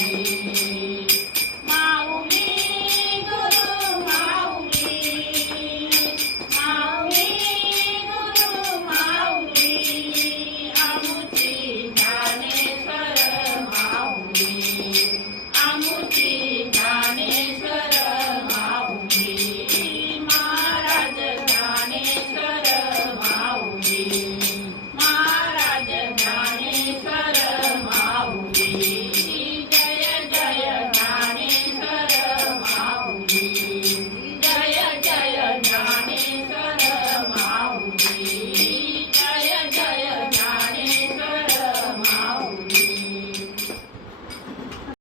Thank okay. you.